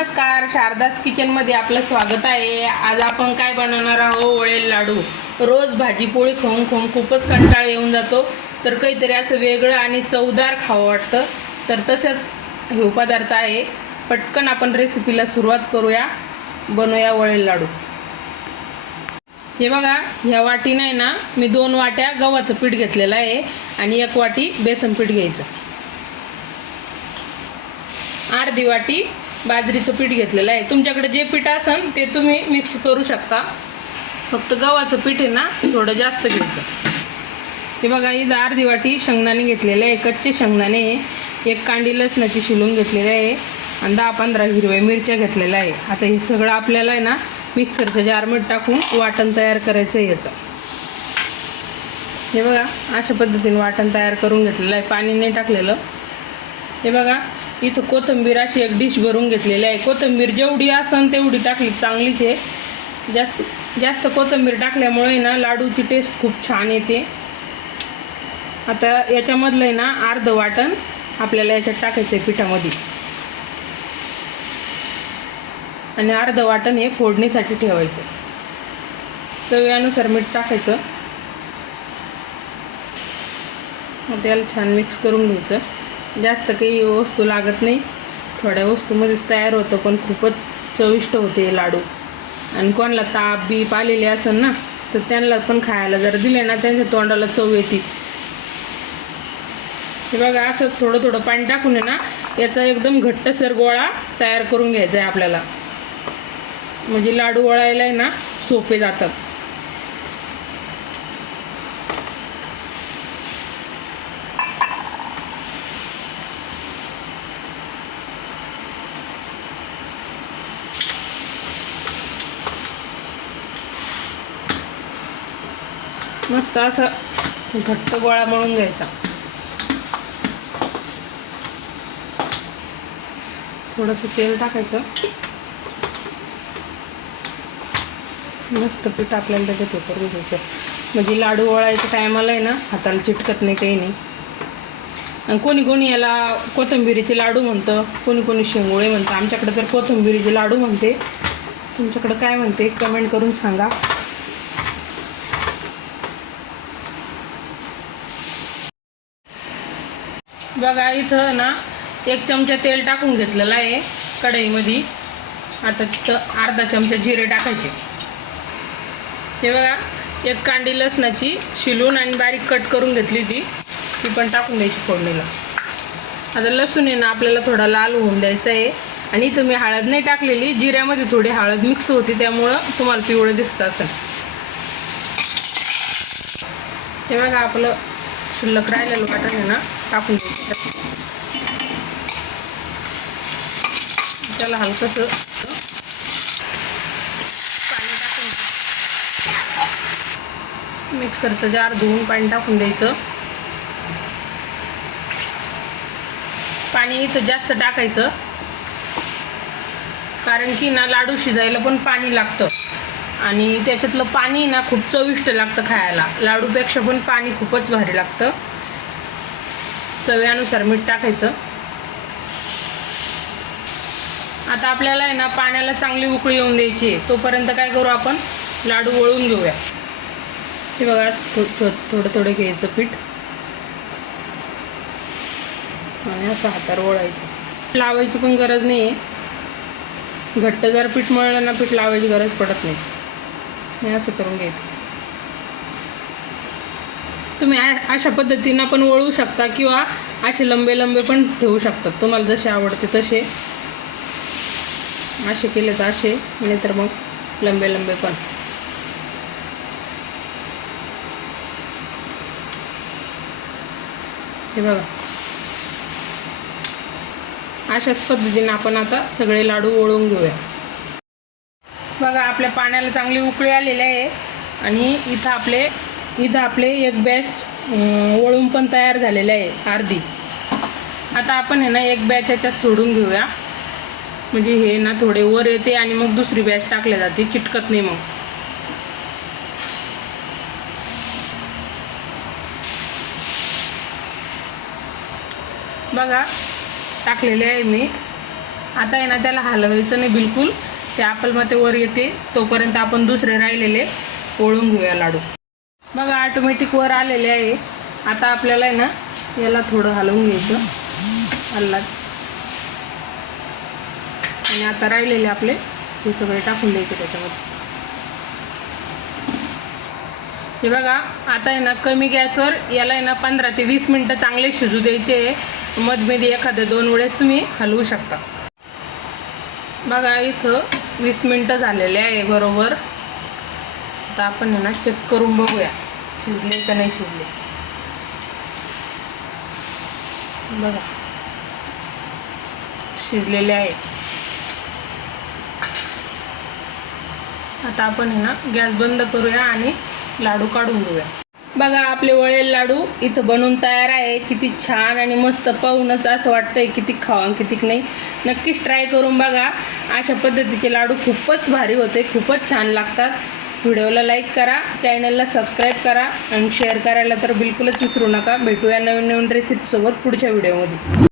नमस्कार, शारदास किचनमध्ये आपलं स्वागत आहे। आज आपण काय बनवणार आहोत? वळेल लाडू। रोज भाजी पोळी खाऊन खाऊन खूपच कंटाळा येऊन जातो, तर काहीतरी असं वेगळं आणि चवदार खावं वाटतं। तर तसंच हे पदार्थ आहे। पटकन आपण रेसिपीला सुरुवात करूया, बनवूया वळेल लाडू। हे बघा, ह्या वाटीने आहे ना मी 2 वाट्या गव्हाचं पीठ घेतलेलं आहे आणि 1 वाटी बेसन पीठ घ्यायचं। अर्धी वाटी बाजरीचं पीठ घेतलेलं आहे। तुमच्याकडे जे पीठ असेल ते तुम्ही मिक्स करू शकता, फक्त गव्हाचं पीठ आहे ना थोडं जास्त घ्यायचं। हे बघा, इथं अर्धी वाटी शेंगदाणे घेतलेले आहे, कच्चे शेंगदाणे। 1 कांडी लसणाची शिलून घेतलेली आहे आणि 10-15 हिरव्या मिरच्या घेतलेल्या आहे। आता हे सगळं आपल्याला आहे ना मिक्सरच्या जारमध्ये टाकून वाटण तयार करायचं आहे याचं। हे बघा, अशा पद्धतीने वाटण तयार करून घेतलेलं आहे, पाणी नाही टाकलेलं। हे बघा, इथं कोथिंबीर अशी 1 डिश भरून घेतलेली आहे। कोथिंबीर जेवढी असेल तेवढी टाकली चांगलीच आहे। जास्त कोथिंबीर टाकल्यामुळे ना लाडूची टेस्ट खूप छान येते। आता याच्यामधलं आहे ना अर्धं वाटण आपल्याला याच्यात टाकायचं आहे पिठामध्ये, आणि अर्धं वाटण हे फोडणीसाठी ठेवायचं। चवीनुसार मीठ टाकायचं, मग त्याला छान मिक्स करून घ्यायचं। जास्त काही वस्तू लागत नाही, थोड्या वस्तूमध्येच तयार होतं, पण खूपच चविष्ट होते हे लाडू। आणि कोणाला ताप बीप आलेले असेल ना तर त्यांना पण खायला जर दिले ना त्यांच्या तोंडाला चव येते। हे बघा, असं थोडं थोडं पाणी टाकून आहे ना याचा एकदम घट्टसर गोळा तयार करून घ्यायचा आहे आपल्याला, म्हणजे लाडू वळायला आहे ना सोपे जातात। मस्त असं घट्ट गोळा मळून घ्यायचा। थोडंसं तेल टाकायचं, मस्त पीठ आपल्याला त्याच्यात करून घ्यायचं, म्हणजे लाडू वळायच्या टायमाला आहे ना हाताला चिटकत नाही, काही नाही। आणि कोणी कोणी याला कोथिंबिरीचे लाडू म्हणतं, कोणी कोणी शेंगोळे म्हणतं। आमच्याकडे तर कोथिंबिरीचे लाडू म्हणते, तुमच्याकडे काय म्हणते कमेंट करून सांगा। बघा, इथं ना 1 चमचा तेल टाकून घेतलेलं आहे कढईमध्ये। आता तिथं अर्धा चमचा जिरे टाकायचे। हे बघा, 1 कांडी लसणाची शिलून आणि बारीक कट करून घेतली ती पण टाकून द्यायची फोडणीला। आता लसूण आहे ना आपल्याला थोडा लाल होऊन द्यायचा आहे, आणि इथं मी हळद नाही टाकलेली, जिऱ्यामध्ये थोडी हळद मिक्स होती त्यामुळं तुम्हाला पिवळं दिसतं असेल। हे बघा, आपलं शिल्लक राहिलेलं वाटण आहे ना टाकून द्यायचं, त्याला हलकंसं पाणी टाकून मिक्सरचं जार धुवून पाणी टाकून द्यायचं। पाणी इथं जास्त टाकायचं, कारण की ना लाडू शिजायला पण पाणी लागतं, आणि त्याच्यातलं पाणी ना खूप चविष्ट लागतं खायला। लाडूपेक्षा पण पाणी खूपच भारी लागतं। चवीनुसार मीठ टाकायचं। आता आपल्याला आहे ना पाण्याला चांगली उकळी येऊन द्यायची आहे, तोपर्यंत काय करू आपण लाडू वळून घेऊया। हे बघा, थोडं थोडं घ्यायचं पीठ आणि असं हातावर वळायचं। लावायची पण गरज नाही आहे, घट्ट जर पीठ मळलं ना पीठ लावायची गरज पडत नाही। हे असं करून घ्यायचं। तुम्ही अशा पद्धतीनं पण वळू शकता, किंवा असे लंबे लंबे पण ठेवू शकतात, तुम्हाला जसे आवडते तसे। असे केले तर असे, नाही तर मग लंबे लंबे पण। हे बघा, अशाच पद्धतीने आपण आता सगळे लाडू वळून घेऊया। बघा, आपल्या पाण्याला चांगली उकळी आलेली आहे, आणि इथं आपले 1 बॅच वळून पण तयार झालेले आहे अर्धी। आता आपण आहे ना 1 बॅच याच्यात सोडून घेऊया, म्हणजे हे ना थोडे वर येते आणि मग दुसरी बॅच टाकल्या जाते, चिटकत नाही मग। बघा, टाकलेले आहे मी। आता आहे ना त्याला हलवायचं नाही बिलकुल, ते आपलमध्ये वर येते तोपर्यंत आपण दुसरे राहिलेले पोळून घेऊया लाडू. बघा ऑटोमॅटिक वर आलेले आहे. आता आपल्याला आहे ना याला थोडं हलवून घ्यायचं हललात, आणि आता राहिलेले आपले हे सगळे टाकून द्यायचे त्याच्यामध्ये. हे बघा आता आहे ना कमी गॅसवर याला आहे ना 15 ते 20 मिनटं चांगले शिजू द्यायचे. मधमध्ये एखाद्या 2 वेळेस तुम्ही हलवू शकता. बघा इथं 20 मिनटं झालेले आहे बरोबर. आता आपण आहे ना चेक करून बघूया शिजले का नाही शिजले. बघा शिजलेले आहे. आता आपण आहे ना गॅस बंद करूया आणि लाडू काढून घेऊया. बघा आपले वळेल लाडू इथं बनवून तयार आहे. किती छान आणि मस्त, पाहूनच असं वाटतंय किती खावा किती नाही. नक्कीच ट्राय करून बघा. अशा पद्धतीचे लाडू खूपच भारी होते, खूपच छान लागतात. व्हिडिओला लाईक करा, चॅनलला सबस्क्राईब करा आणि शेअर करायला तर बिलकुलच विसरू नका. भेटूया नवीन नवीन रेसिपीसोबत पुढच्या व्हिडिओमध्ये.